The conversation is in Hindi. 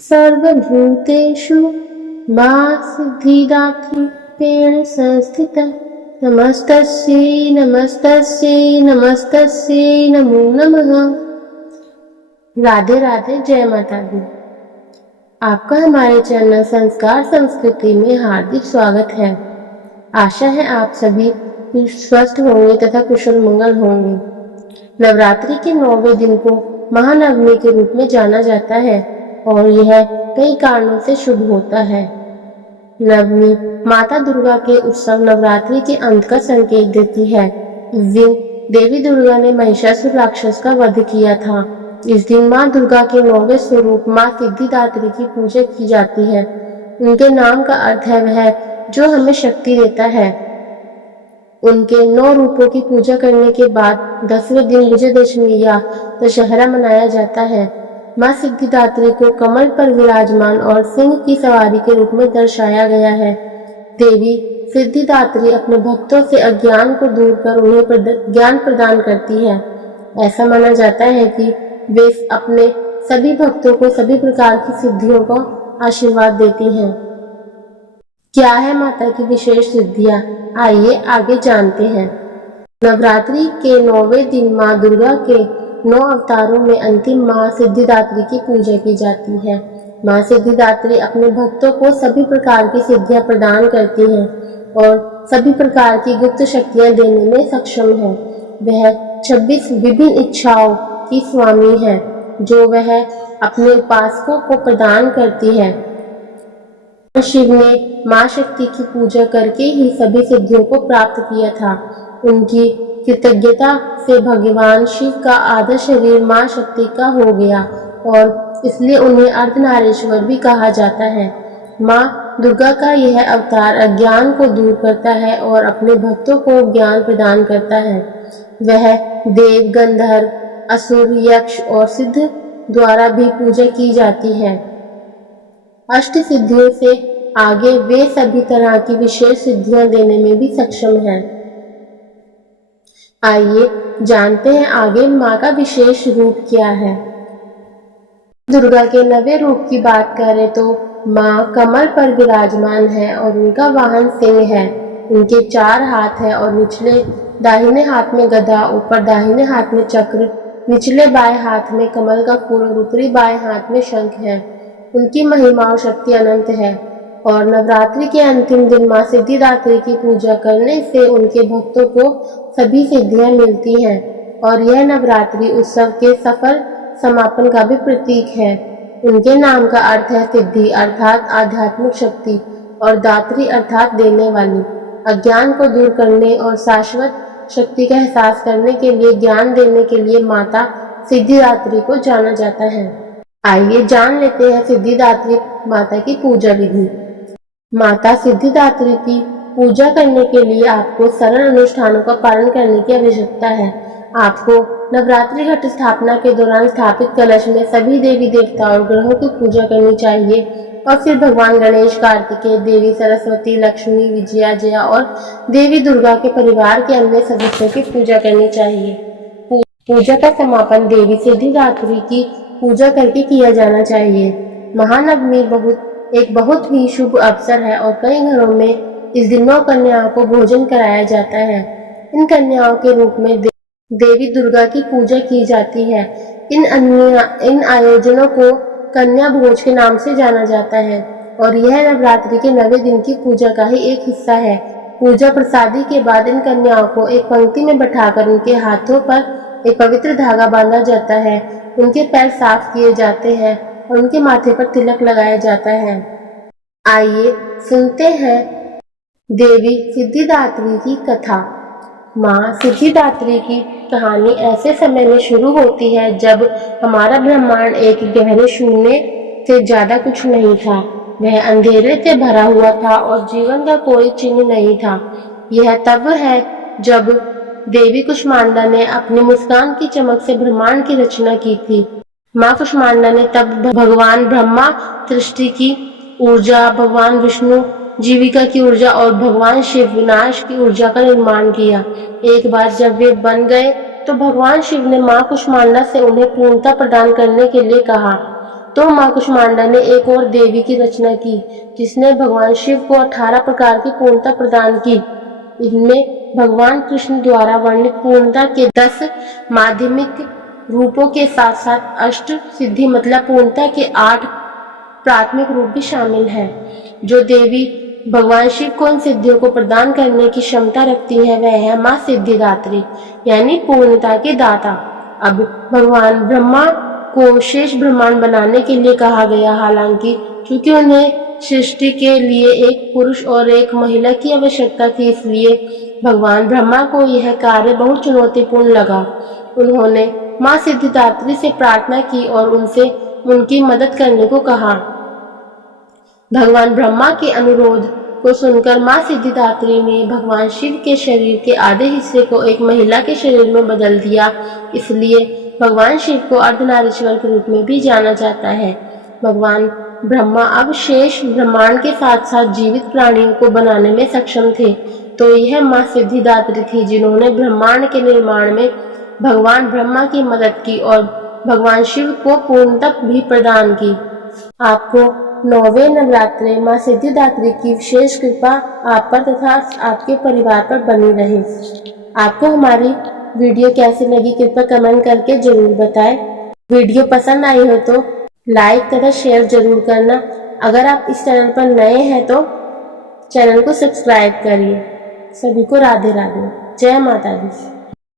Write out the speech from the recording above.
सर्वभूतेषु मा सिद्धिदात्रित्वेन संस्थिता। नमस्तस्यै नमस्तस्यै नमस्तस्यै नमो नमः। राधे राधे, जय माता दी। आपका हमारे चैनल संस्कार संस्कृति में हार्दिक स्वागत है। आशा है आप सभी स्वस्थ होंगे तथा कुशल मंगल होंगे। नवरात्रि के 9वें दिन को महानवमी के रूप में जाना जाता है और यह कई कारणों से शुभ होता है। नवमी माता दुर्गा के उत्सव नवरात्रि के अंत का संकेत देती है। इस दिन देवी दुर्गा ने महिषासुर राक्षस का वध किया था। इस दिन माँ दुर्गा के 9वें स्वरूप माँ सिद्धिदात्री की पूजा की जाती है। उनके नाम का अर्थ है वह जो हमें शक्ति देता है। उनके 9 रूपों की पूजा करने के बाद 10वें दिन विजयदशमी या दशहरा मनाया जाता है। माँ सिद्धिदात्री को कमल पर विराजमान और सिंह की सवारी के रूप में दर्शाया गया है। देवी सिद्धिदात्री अपने भक्तों से अज्ञान को दूर कर उन्हें ज्ञान प्रदान करती है। ऐसा माना जाता है कि वे अपने सभी भक्तों को सभी प्रकार की सिद्धियों का आशीर्वाद देती हैं। क्या है माता की विशेष सिद्धियां, आइए आगे जानते हैं। नवरात्रि के 9वें दिन माँ दुर्गा के 9 अवतारों में अंतिम माँ सिद्धिदात्री की पूजा की जाती है। माँ सिद्धिदात्री अपने भक्तों को सभी प्रकार की सिद्धियां प्रदान करती हैं और सभी प्रकार की गुप्त शक्तियां देने में सक्षम है। वह 26 विभिन्न इच्छाओं की स्वामी है जो वह अपने उपासकों को प्रदान करती है। शिव ने माँ शक्ति की पूजा करके ही सभी सिद्धियों को प्राप्त किया था। उनकी कृतज्ञता से भगवान शिव का आधा शरीर माँ शक्ति का हो गया और इसलिए उन्हें अर्धनारीश्वर भी कहा जाता है। माँ दुर्गा का यह अवतार अज्ञान को दूर करता है और अपने भक्तों को ज्ञान प्रदान करता है। वह देव, गंधर्व, असुर, यक्ष और सिद्ध द्वारा भी पूजा की जाती है। अष्ट सिद्धियों से आगे वे सभी तरह की विशेष सिद्धियां देने में भी सक्षम है। आइए जानते हैं आगे माँ का विशेष रूप क्या है। दुर्गा के 9वें रूप की बात करें तो माँ कमल पर विराजमान है और उनका वाहन सिंह है। उनके 4 हाथ है और निचले दाहिने हाथ में गदा, ऊपर दाहिने हाथ में चक्र, निचले बाएं हाथ में कमल का फूल और ऊपरी बाएं हाथ में शंख है। उनकी महिमा और शक्ति अनंत है और नवरात्रि के अंतिम दिन माँ सिद्धिदात्री की पूजा करने से उनके भक्तों को सभी सिद्धियां मिलती हैं और यह नवरात्रि उत्सव के सफल समापन का भी प्रतीक है। उनके नाम का अर्थ है सिद्धि अर्थात आध्यात्मिक शक्ति और दात्री अर्थात देने वाली। अज्ञान को दूर करने और शाश्वत शक्ति का एहसास करने के लिए ज्ञान देने के लिए माता सिद्धिदात्री को जाना जाता है। आइए जान लेते हैं सिद्धिदात्री माता की पूजा विधि। माता सिद्धिदात्री की पूजा करने के लिए आपको सरल अनुष्ठानों का पालन करने की आवश्यकता है। आपको नवरात्रि घट स्थापना के दौरान स्थापित कलश में सभी देवी देवता और ग्रहों की पूजा करनी चाहिए और फिर भगवान गणेश, कार्तिकेय, देवी सरस्वती, लक्ष्मी, विजया, जया और देवी दुर्गा के परिवार के अन्य सदस्यों की पूजा करनी चाहिए। पूजा का समापन देवी सिद्धिदात्री की पूजा करके किया जाना चाहिए। महानवमी एक बहुत ही शुभ अवसर है और कई घरों में इस दिन 9 कन्याओं को भोजन कराया जाता है। इन कन्याओं के रूप में देवी दुर्गा की पूजा की जाती है। इन आयोजनों को कन्या भोज के नाम से जाना जाता है और यह नवरात्रि के 9वें दिन की पूजा का ही एक हिस्सा है। पूजा प्रसादी के बाद इन कन्याओं को एक पंक्ति में बैठाकर उनके हाथों पर एक पवित्र धागा बांधा जाता है, उनके पैर साफ किए जाते हैं और उनके माथे पर तिलक लगाया जाता है। आइए सुनते हैं देवी सिद्धिदात्री की कथा। माँ सिद्धिदात्री की कहानी ऐसे समय में शुरू होती है जब हमारा ब्रह्मांड एक गहरे शून्य से ज्यादा कुछ नहीं था। वह अंधेरे से भरा हुआ था और जीवन का कोई चिन्ह नहीं था। यह तब है जब देवी कुष्मांडा ने अपनी मुस्कान की चमक से ब्रह्मांड की रचना की थी। माँ कुष्मांडा ने तब भगवान ब्रह्मा सृष्टि की ऊर्जा, भगवान विष्णु जीविका की ऊर्जा और भगवान शिव विनाश की ऊर्जा का निर्माण किया। एक बार जब वे बन गए तो भगवान शिव ने माँ कुष्मांडा से उन्हें पूर्णता प्रदान करने के लिए कहा। तो माँ कुष्मांडा ने एक और देवी की रचना की जिसने भगवान शिव को 18 प्रकार की पूर्णता प्रदान की। इनमें भगवान कृष्ण द्वारा वर्णित पूर्णता के 10 माध्यमिक रूपों के साथ साथ अष्ट सिद्धि मतलब पूर्णता के 8 प्राथमिक रूप भी शामिल है। जो देवी भगवान शिव को इन सिद्धियों को प्रदान करने की क्षमता रखती है वह है माँ सिद्धिदात्री यानी पूर्णता के दाता। अब भगवान ब्रह्मा को शेष ब्रह्मांड बनाने के लिए कहा गया, हालांकि चूंकि उन्हें सृष्टि के लिए एक पुरुष और एक महिला की आवश्यकता थी, इसलिए भगवान ब्रह्मा को यह कार्य बहुत चुनौतीपूर्ण लगा। उन्होंने माँ सिद्धिदात्री से प्रार्थना की और उनसे उनकी मदद करने को कहा। भगवान ब्रह्मा के अनुरोध को सुनकर माँ सिद्धिदात्री ने भगवान शिव के शरीर के आधे हिस्से को एक महिला के शरीर में बदल दिया, इसलिए भगवान शिव को अर्धनारीश्वर के रूप में भी जाना जाता है। भगवान ब्रह्मा अब शेष ब्रह्मांड के साथ साथ जीवित प्राणियों को बनाने में सक्षम थे, तो यह माँ सिद्धिदात्री थी जिन्होंने ब्रह्मांड के निर्माण में भगवान ब्रह्मा की मदद की और भगवान शिव को पूर्णता भी प्रदान की। आपको 9वें नवरात्रे माँ सिद्धिदात्री की विशेष कृपा आप पर तथा आपके परिवार पर बनी रहे। आपको हमारी वीडियो कैसी लगी कृपया कमेंट करके जरूर बताएं। वीडियो पसंद आई हो तो लाइक तथा शेयर जरूर करना। अगर आप इस चैनल पर नए हैं तो चैनल को सब्सक्राइब करिए। सभी को राधे राधे। जय माता दी।